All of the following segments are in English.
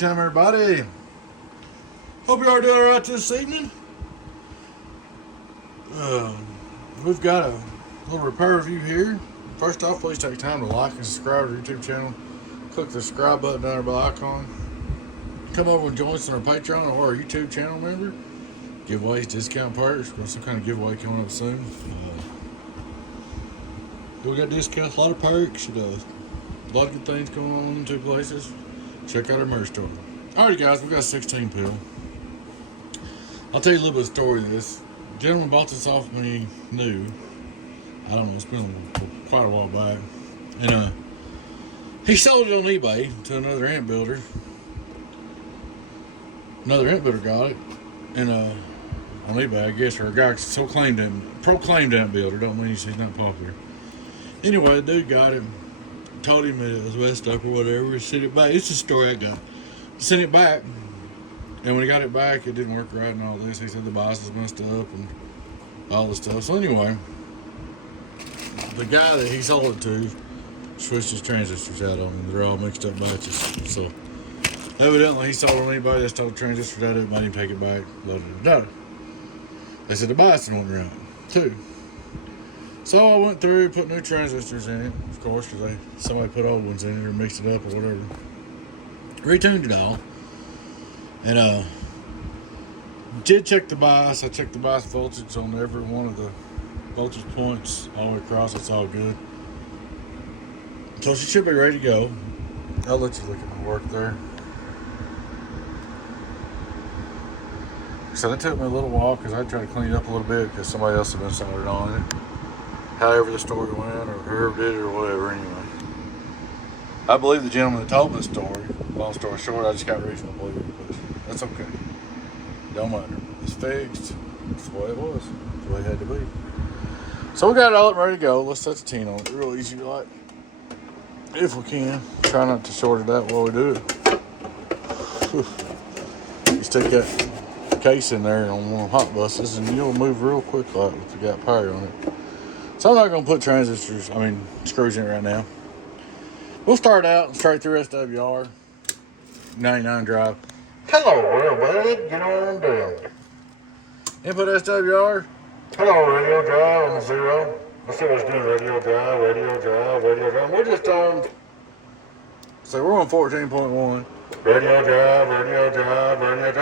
time, everybody. Hope you are doing all right this evening. We've got a little repair review here. First off, please take time to like and subscribe to our YouTube channel. Click the subscribe button down there by icon. Come over and join us on our Patreon or our YouTube channel member. Giveaways, discount perks. We've got some kind of giveaway coming up soon. We got discounts, a lot of perks, a lot of good things going on in two places. Check out our merch store. Alright guys, we got 16 pill. I'll tell you a little bit of the story of this. The gentleman bought this off me new. I don't know, it's been quite a while back. And he sold it on eBay to another ant builder. Another ant builder got it. And on eBay, I guess, or a guy proclaimed ant builder, don't mean he's not popular. Anyway, the dude got it, told him it was messed up or whatever, sent it back. It's the story I got. Sent it back, and when he got it back, it didn't work right and all this. He said the bias was messed up and all this stuff. So anyway, the guy that he sold it to switched his transistors out on him. They're all mixed up batches. So evidently he sold on anybody that's told the transistors out of it, made him take it back, loaded it up. They said the bias wasn't right, too. So I went through, put new transistors in it, of course, because somebody put old ones in it or mixed it up or whatever. Retuned it all. And did check the bias. I checked the bias voltage on every one of the voltage points all the way across. It's all good. So she should be ready to go. I'll let you look at my work there. So that took me a little while because I tried to clean it up a little bit because somebody else had been soldered on it. However the story went, or whoever did it, or whatever, anyway. I believe the gentleman that told me the story. Long story short, I just got reason to believe it, but that's okay. Don't matter. It's fixed. That's the way it was. That's the way it had to be. So we got it all ready to go. Let's set the tin on it. Real easy to light. If we can. Try not to short it out while we do it. You stick that case in there on one of the hot buses and you'll move real quick like if you got power on it. So I'm not going to put screws in it right now. We'll start out straight through SWR, 99 drive. Hello, well, bud, get on down. Input SWR. Hello, radio drive on 0. Let's see what's doing. Radio drive. We're just on. So we're on 14.1. Radio drive.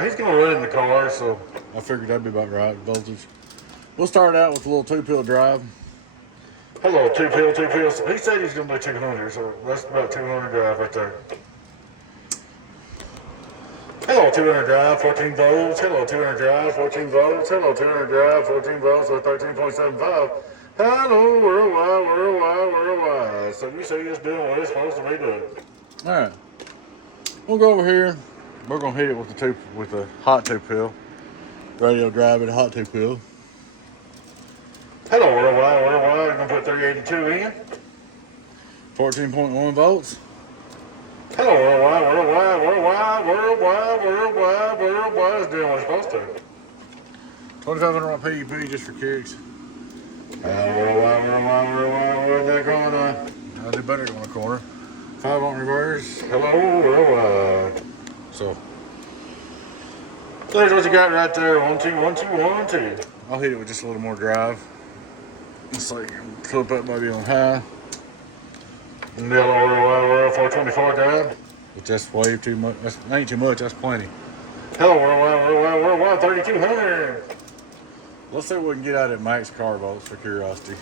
He's going to run in the car, so I figured that'd be about right, voltage. We'll start out with a little 2-pill drive. Hello, 2-pill. He said he's going to do 200, so that's about 200 drive right there. Hello, 200 drive, 14 volts. Hello, 200 drive, 14 volts. Hello, 200 drive, 14 volts, so 13.75. Hello, worldwide. So you say it's doing what it's supposed to be doing. All right. We'll go over here. We're going to hit it with the hot 2-pill. Radio drive at a hot 2-pill. Hello, worldwide. We're going to put 382 in. 14.1 volts. Hello, worldwide. It's doing what it's supposed to. 2500 watt PUP just for kicks. Worldwide. That corner. I'll do better on the corner. 5 on reverse. Hello, worldwide. So there's what you got right there. 1, 2, 1, 2, 1, 2. I'll hit it with just a little more drive. It's like flip up maybe on high. And the worldwide 424 drive. But that's way too much. That ain't too much. That's plenty. Hello, worldwide 3200. Let's see what we can get out at max car volts for curiosity.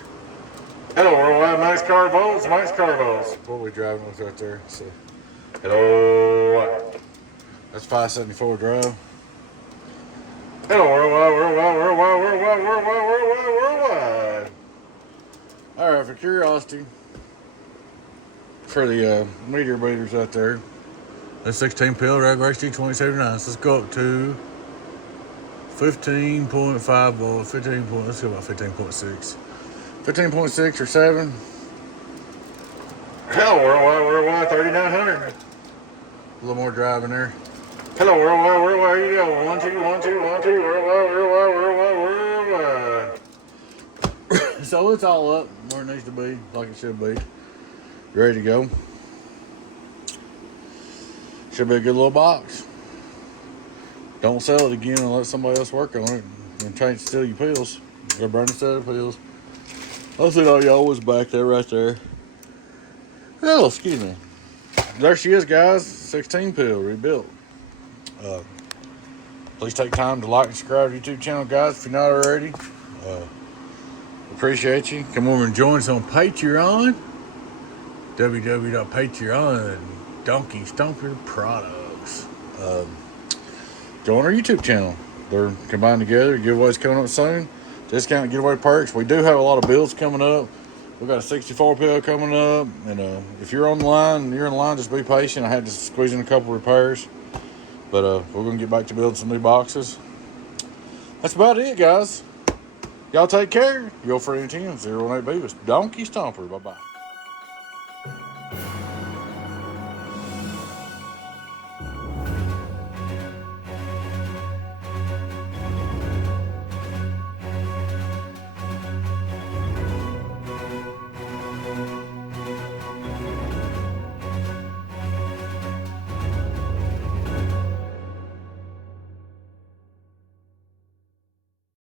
Hello, worldwide max car volts. What are we driving with right there? So, hello. That's 574 drive. Hello, worldwide. All right, for curiosity, for the meter readers out there, that's 16 pill drag HD 2079. Let's go up to 15.5 volts. Let's go about 15.6. 15.6 or 7. Hello, worldwide 3900. A little more drive in there. Hello, worldwide, here you go. 1, 2, worldwide. So it's all up where it needs to be, like it should be. Ready to go. Should be a good little box. Don't sell it again and let somebody else work on it and try to steal your pills. Or burn instead of pills. I'll see all y'all was back there, right there. Oh, excuse me. There she is, guys. 16 pill rebuilt. Please take time to like and subscribe to the YouTube channel, guys, if you're not already. Appreciate you. Come over and join us on Patreon. www.patreon. donkeystomperproducts. Join our YouTube channel. They're combined together. Giveaways coming up soon. Discount giveaway perks. We do have a lot of builds coming up. We've got a 64 pill coming up. And if you're on the line, just be patient. I had to squeeze in a couple repairs. But we're going to get back to building some new boxes. That's about it, guys. Y'all take care. Your friend Tim, 018 Beavis. Donkey Stomper. Bye-bye.